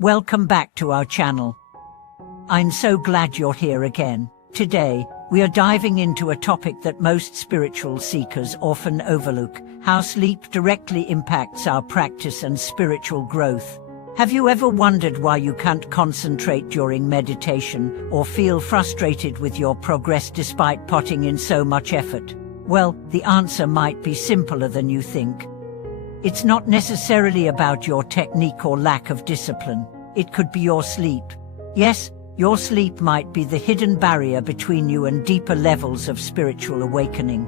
Welcome back to our channel. I'm so glad you're here again. Today, we are diving into a topic that most spiritual seekers often overlook: how sleep directly impacts our practice and spiritual growth. Have you ever wondered why you can't concentrate during meditation, or feel frustrated with your progress despite putting in so much effort? Well, the answer might be simpler than you think. It's not necessarily about your technique or lack of discipline. It could be your sleep. Yes, your sleep might be the hidden barrier between you and deeper levels of spiritual awakening.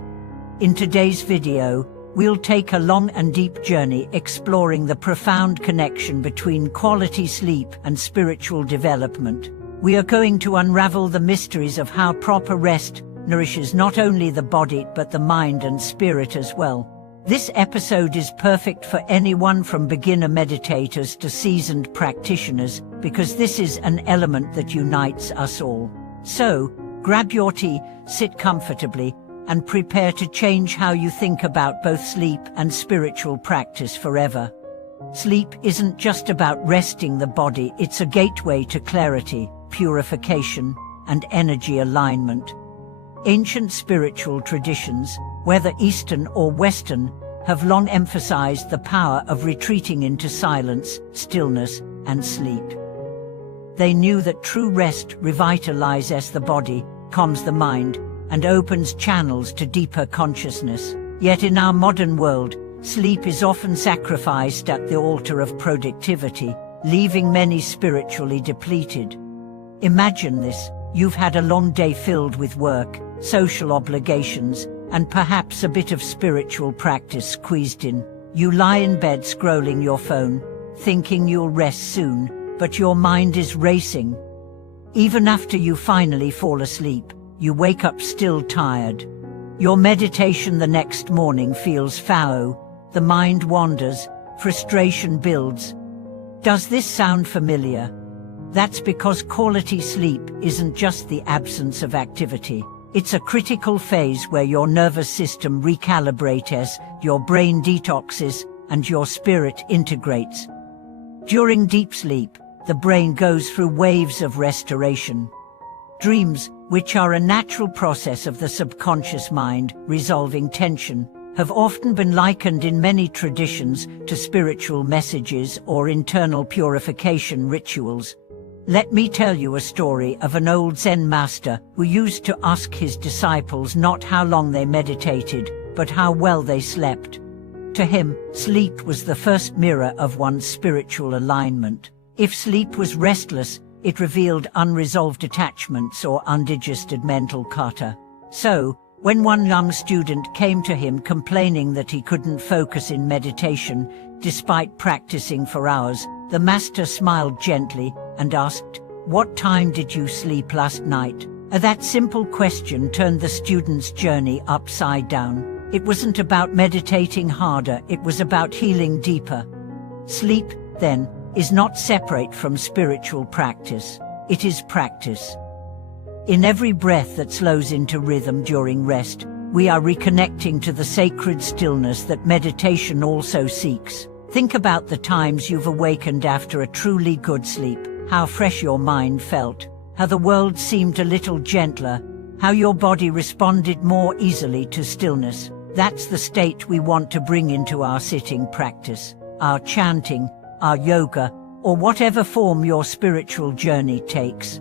In today's video, we'll take a long and deep journey exploring the profound connection between quality sleep and spiritual development. We are going to unravel the mysteries of how proper rest nourishes not only the body but the mind and spirit as well. This episode is perfect for anyone from beginner meditators to seasoned practitioners, because this is an element that unites us all. So, grab your tea, sit comfortably, and prepare to change how you think about both sleep and spiritual practice forever. Sleep isn't just about resting the body, it's a gateway to clarity, purification, and energy alignment. Ancient spiritual traditions, whether Eastern or Western, have long emphasized the power of retreating into silence, stillness, and sleep. They knew that true rest revitalizes the body, calms the mind, and opens channels to deeper consciousness. Yet in our modern world, sleep is often sacrificed at the altar of productivity, leaving many spiritually depleted. Imagine this: you've had a long day filled with work, social obligations, and perhaps a bit of spiritual practice squeezed in. You lie in bed scrolling your phone, thinking you'll rest soon, but your mind is racing. Even after you finally fall asleep, you wake up still tired. Your meditation the next morning feels foul, the mind wanders, frustration builds. Does this sound familiar? That's because quality sleep isn't just the absence of activity. It's a critical phase where your nervous system recalibrates, your brain detoxes, and your spirit integrates. During deep sleep, the brain goes through waves of restoration. Dreams, which are a natural process of the subconscious mind resolving tension, have often been likened in many traditions to spiritual messages or internal purification rituals. Let me tell you a story of an old Zen master who used to ask his disciples not how long they meditated, but how well they slept. To him, sleep was the first mirror of one's spiritual alignment. If sleep was restless, it revealed unresolved attachments or undigested mental clutter. So, when one young student came to him complaining that he couldn't focus in meditation, despite practicing for hours, the master smiled gently and asked, "What time did you sleep last night?" That simple question turned the student's journey upside down. It wasn't about meditating harder, it was about healing deeper. Sleep, then, is not separate from spiritual practice. It is practice. In every breath that slows into rhythm during rest, we are reconnecting to the sacred stillness that meditation also seeks. Think about the times you've awakened after a truly good sleep, how fresh your mind felt, how the world seemed a little gentler, how your body responded more easily to stillness. That's the state we want to bring into our sitting practice, our chanting, our yoga, or whatever form your spiritual journey takes.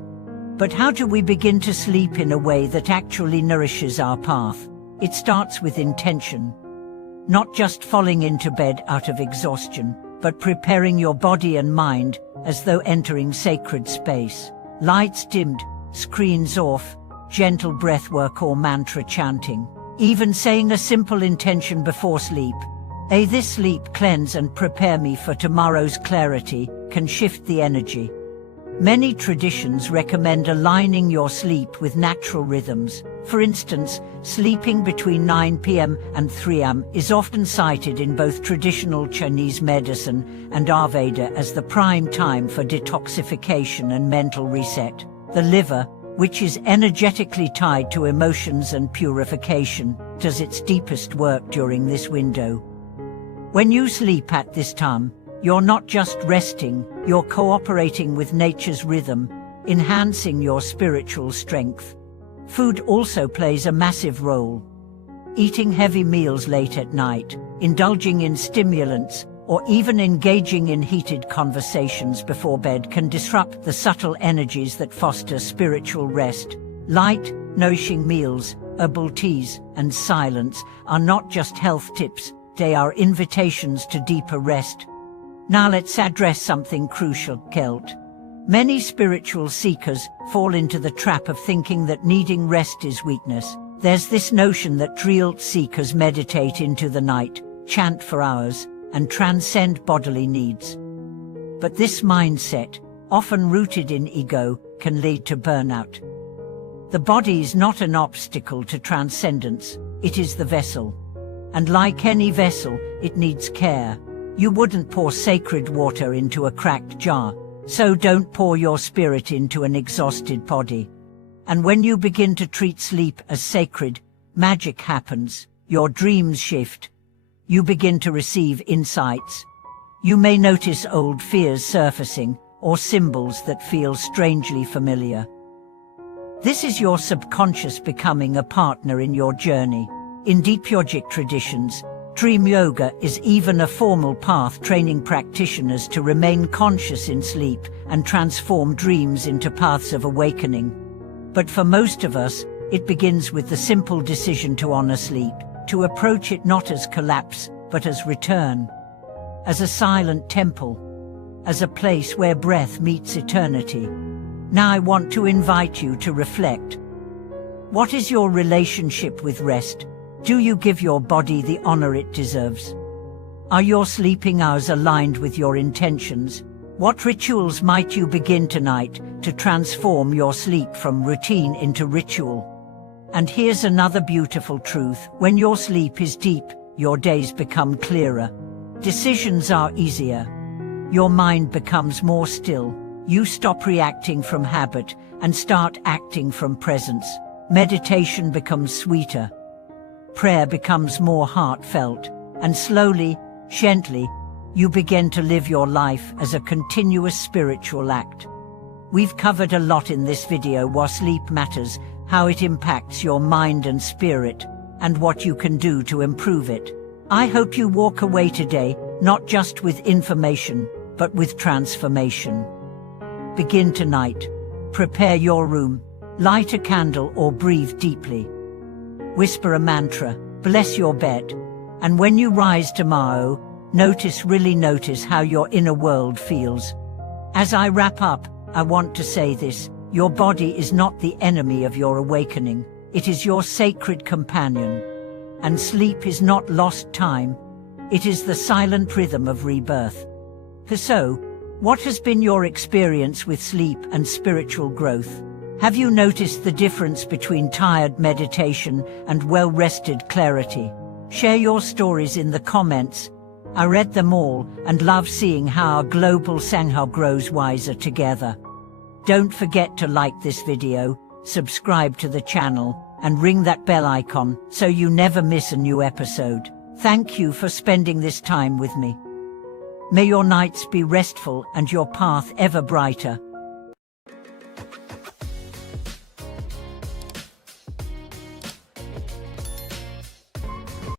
But how do we begin to sleep in a way that actually nourishes our path? It starts with intention. Not just falling into bed out of exhaustion, but preparing your body and mind as though entering sacred space. Lights dimmed, screens off, gentle breathwork or mantra chanting. Even saying a simple intention before sleep, this sleep cleanse and prepare me for tomorrow's clarity, can shift the energy. Many traditions recommend aligning your sleep with natural rhythms. For instance, sleeping between 9 p.m. and 3 a.m. is often cited in both traditional Chinese medicine and Ayurveda as the prime time for detoxification and mental reset. The liver, which is energetically tied to emotions and purification, does its deepest work during this window. When you sleep at this time, You're not just resting, you're cooperating with nature's rhythm, enhancing your spiritual strength. Food also plays a massive role. Eating heavy meals late at night, indulging in stimulants, or even engaging in heated conversations before bed can disrupt the subtle energies that foster spiritual rest. Light, nourishing meals, herbal teas, and silence are not just health tips, they are invitations to deeper rest. Now let's address something crucial, guilt. Many spiritual seekers fall into the trap of thinking that needing rest is weakness. There's this notion that real seekers meditate into the night, chant for hours, and transcend bodily needs. But this mindset, often rooted in ego, can lead to burnout. The body is not an obstacle to transcendence, it is the vessel. And like any vessel, it needs care. You wouldn't pour sacred water into a cracked jar, so don't pour your spirit into an exhausted body. And when you begin to treat sleep as sacred, magic happens, your dreams shift. You begin to receive insights. You may notice old fears surfacing, or symbols that feel strangely familiar. This is your subconscious becoming a partner in your journey. In deep yogic traditions, dream yoga is even a formal path training practitioners to remain conscious in sleep and transform dreams into paths of awakening. But for most of us, it begins with the simple decision to honor sleep, to approach it not as collapse, but as return, as a silent temple, as a place where breath meets eternity. Now I want to invite you to reflect. What is your relationship with rest? Do you give your body the honor it deserves? Are your sleeping hours aligned with your intentions? What rituals might you begin tonight to transform your sleep from routine into ritual? And here's another beautiful truth. When your sleep is deep, your days become clearer. Decisions are easier. Your mind becomes more still. You stop reacting from habit and start acting from presence. Meditation becomes sweeter. Prayer becomes more heartfelt. And slowly, gently, you begin to live your life as a continuous spiritual act. We've covered a lot in this video: what sleep matters, how it impacts your mind and spirit, and what you can do to improve it. I hope you walk away today, not just with information, but with transformation. Begin tonight. Prepare your room, light a candle or breathe deeply. Whisper a mantra, bless your bed, and when you rise tomorrow, really notice how your inner world feels. As I wrap up, I want to say this: your body is not the enemy of your awakening, it is your sacred companion. And sleep is not lost time, it is the silent rhythm of rebirth. So, what has been your experience with sleep and spiritual growth? Have you noticed the difference between tired meditation and well-rested clarity? Share your stories in the comments. I read them all and love seeing how our global Sangha grows wiser together. Don't forget to like this video, subscribe to the channel, and ring that bell icon so you never miss a new episode. Thank you for spending this time with me. May your nights be restful and your path ever brighter.